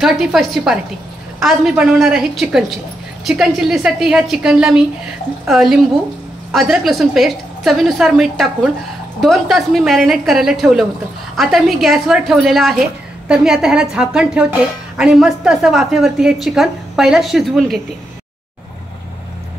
31st party. आज मी बनवणार आहे चिकन चिल्ली। चिकन चिल्लीसाठी ह्या चिकनला मी लिंबू, अद्रक लसूण पेस्ट, चवीनुसार मीठ टाकून 2 तास मी मॅरिनेट करायला ठेवलं होतं। आता मी गॅसवर ठेवलेलं आहे, तर मी आता ह्याला झाकण ठेवते आणि मस्त असं वाफेवरती हे चिकन पहिला शिजवून घेते।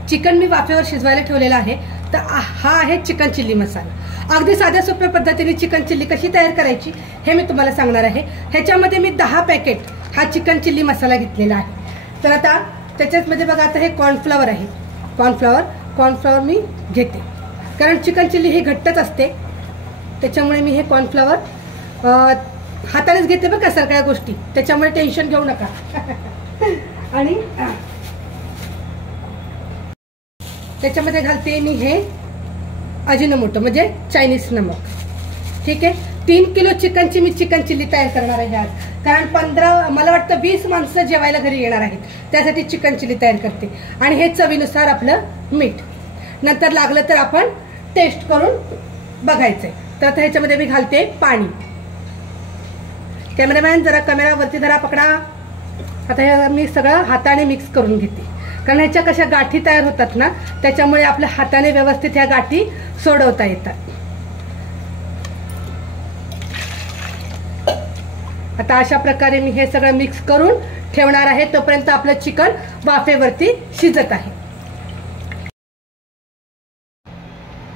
चिकन मी वाफेवर शिजवायला ठेवलेला आहे। तर हा आहे चिकन चिल्ली मसाला। अगदी साध्या सोप्या पद्धतीने चिकन चिल्ली कशी तयार करायची हे मी तुम्हाला सांगणार आहे। ह्याच्यामध्ये मी 10 पॅकेट हा चिकन चिल्ली मसाला घेतलेला आहे। तर आता त्याच्यामध्ये बघा, आता हे कॉर्नफ्लॉवर आहे। कॉर्नफ्लॉवर मी घेते, कारण चिकन चिल्ली ही घट्टच असते, त्याच्यामुळे मी हे कॉर्नफ्लॉवर हातानेच घेते बघा सगळ्या गोष्टी, त्याच्यामुळे टेन्शन घेऊ नका। आणि त्याच्यामध्ये घालते मी हे अजिनोमोटो म्हणजे चायनीज नमक। ठीक आहे, 3 किलो चिकनची मी चिकन चिल्ली तयार करणार आहे आज, कारण 15 मला वाटतं 20 माणसं जेवायला घरी येणार आहेत, त्यासाठी चिकन चिल्ली तयार करते। आणि हे चवीनुसार आपलं मीठ, नंतर लागलं तर आपण टेस्ट करून बघायचंय। तर आता ह्याच्यामध्ये मी घालते पाणी। कॅमेरामॅन जरा कॅमेरावरती धरा, पकडा। आता हे मी सगळं हाताने मिक्स करून घेते, कारण ह्याच्या कशा गाठी तयार होतात ना, त्याच्यामुळे आपल्या हाताने व्यवस्थित ह्या गाठी सोडवता येतात। आता अशा प्रकारे मी हे सगळं मिक्स करून ठेवणार आहे, तोपर्यंत आपलं चिकन वाफेवरती शिजत आहे।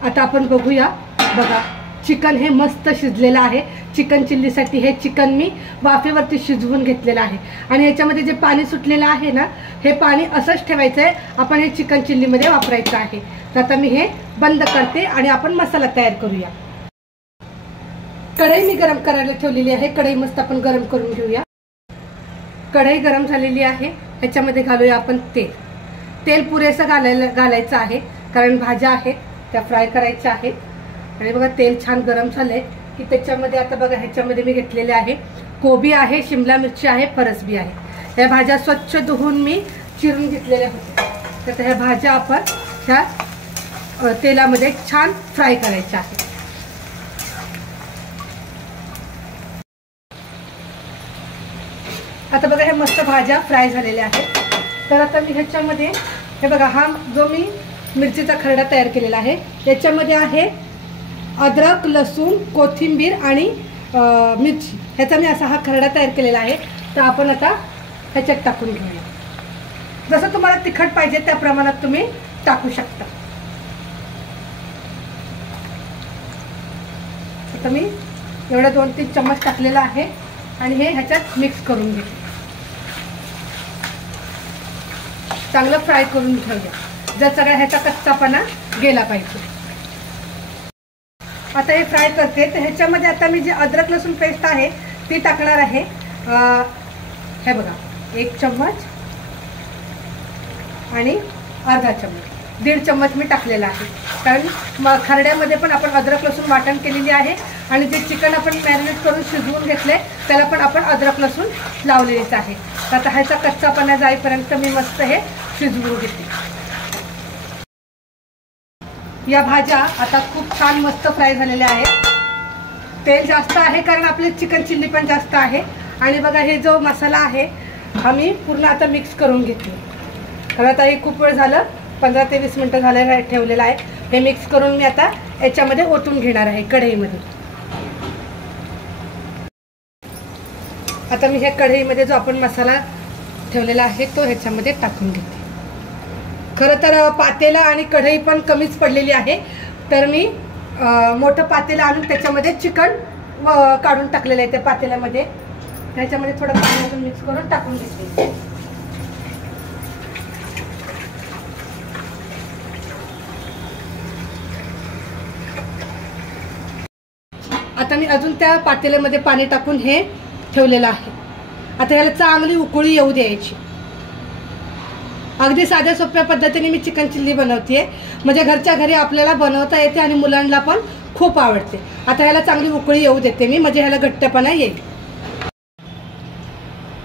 आता आपण बघूया, बघा चिकन हे मस्त शिजलेलं आहे। चिकन चिल्लीसाठी हे चिकन मी वाफेवरती शिजवून घेतलेलं आहे। आणि याच्यामध्ये जे पाणी सुटलेलं आहे ना, हे पाणी असंच ठेवायचं आहे, आपण हे चिकन चिल्लीमध्ये वापरायचं आहे। तर आता मी हे बंद करते आणि आपण मसाला तयार करूया। कढई मी गरम करायला ठेवलेली आहे, कढई मस्त आपण गरम करून घेऊया। कढई गरम झालेली आहे, ह्याच्यामध्ये घालूया आपण तेल। तेल पुरेसं घालायचं आहे, कारण भाज्या आहेत त्या फ्राय करायच्या आहेत। आणि बघा तेल छान गरम झालंय की त्याच्यामध्ये आता बघा ह्याच्यामध्ये मी घेतलेले आहे कोबी आहे, शिमला मिरची आहे, फरसबी आहे। ह्या भाज्या स्वच्छ धुवून मी चिरून घेतलेल्या होत्या। तर ह्या भाज्या आपण ह्या तेलामध्ये छान फ्राय करायच्या आहेत। आता बघा हे मस्त भाज्या फ्राय झालेल्या आहेत। तर आता मी ह्याच्यामध्ये हे बघा, हा जो मी मिरचीचा खरडा तयार केलेला आहे, याच्यामध्ये आहे अद्रक, लसूण, कोथिंबीर आणि मिरची, ह्याचा मी असा हा खरडा तयार केलेला आहे। तर आपण आता ह्याच्यात टाकून घेऊया। जसं तुम्हाला तिखट पाहिजे त्या प्रमाणात तुम्ही टाकू शकता। आता मी एवढा 2-3 चम्मच टाकलेला आहे आणि हे ह्याच्यात मिक्स करून घेते। चांगलं फ्राय करून ठेवूया, जर सगळ्या ह्याचा कच्चापणा गेला पाहिजे। आता हे फ्राय करते, तर ह्याच्यामध्ये आता मी जे अद्रक लसूण पेस्ट आहे ती टाकणार आहे। हे बघा 1 चम्मच आणि अर्धा चम्मच, 1.5 चम्मच मी टाकलेला आहे, कारण खरड्यामध्ये पण आपण अद्रक लसूण वाटण केलेली आहे आणि जे चिकन आपण मॅरिनेट करून शिजवून घेतले त्याला पण आपण अद्रक लसूण लावलेलेच आहे। तर आता ह्याचा कच्चापणा जाईपर्यंत मी मस्त हे शिजवून घेते। या भाज्या आता खूप छान मस्त फ्राय झालेल्या आहेत। तेल जास्त आहे कारण आपले चिकन चिल्ली पण जास्त आहे। आणि बघा हे जो मसाला आहे हा मी पूर्ण आता मिक्स करून घेते, कारण आता हे खूप वेळ झालं, 15 ते 20 मिनिटं झाले ठेवलेलं आहे। हे मिक्स करून मी आता याच्यामध्ये ओतून घेणार आहे कढईमध्ये। आता मी ह्या कढईमध्ये जो आपण मसाला ठेवलेला आहे तो ह्याच्यामध्ये टाकून घेते। खरं तर पातेला आणि कढई पण कमीच पडलेली आहे, तर मी मोठं पातेला आणून त्याच्यामध्ये चिकन काढून टाकलेलं आहे त्या पातेल्यामध्ये। त्याच्यामध्ये थोडं पाणी मिक्स करून टाकून घेते। आता मी अजून त्या पातेल्यामध्ये पाणी टाकून हे ठेवलेलं आहे। आता ह्याला चांगली उकळी येऊ द्यायची। अगदी साध्या सोप्या पद्धतीने मी चिकन चिल्ली बनवते, म्हणजे घरच्या घरी आपल्याला बनवता येते आणि मुलांना पण खूप आवडते। आता ह्याला चांगली उकळी येऊ देते मी, म्हणजे ह्याला घट्टपणा येईल।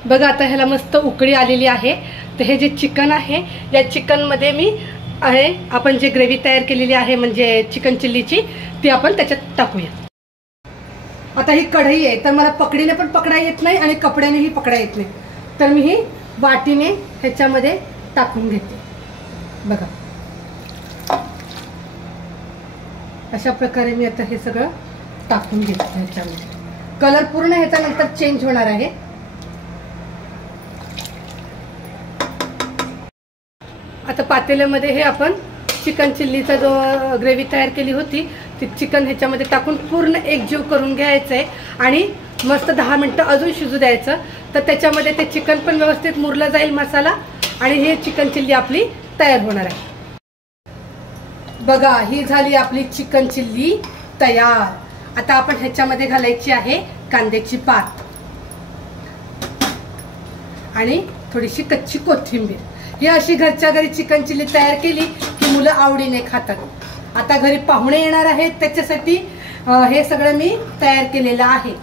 बघा आता ह्याला मस्त उकळी आलेली आहे। तर हे जे चिकन आहे या चिकनमध्ये मी आपण जे ग्रेव्ही तयार केलेली आहे म्हणजे चिकन चिल्लीची, ती आपण त्याच्यात टाकूया। आता ही कढई आहे, तर मला पकडीने पण पकडा येत नाही आणि कपड्यानेही पकडा येत नाही, तर मी ही वाटीने ह्याच्यामध्ये टाकून घेते. बघा अशा प्रकारे मी आता हे सगळं टाकून घेते ह्याच्यामध्ये. कलर पूर्ण ह्याचा नंतर चेंज होणार आहे. आता पातेल्यामध्ये हे आपण चिकन चिल्लीचा जो ग्रेव्ही तयार केली होती ती चिकन ह्याच्यामध्ये टाकून पूर्ण एकजीव करून घ्यायचं आहे आणि मस्त 10 मिनिटं अजून शिजू द्यायचं. तर त्याच्यामध्ये ते चिकन पण व्यवस्थित मुरला जाईल मसाला आणि हे चिकन चिल्ली आपली तयार होणार आहे. बघा ही झाली आपली चिकन चिल्ली तयार. आता आपण ह्याच्यामध्ये घालायची आहे कांद्याची पात आणि थोडीशी कच्ची कोथिंबीर. ही अशी घरच्या घरी चिकन चिल्ली तयार केली की मुलं आवडीने खातात. आता घरी पाहुणे येणार आहेत त्याच्यासाठी हे सगळं मी तयार केलेलं आहे.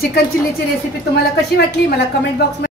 चिकन चिल्लीची रेसिपी तुम्हाला कशी वाटली मला कमेंट बॉक्स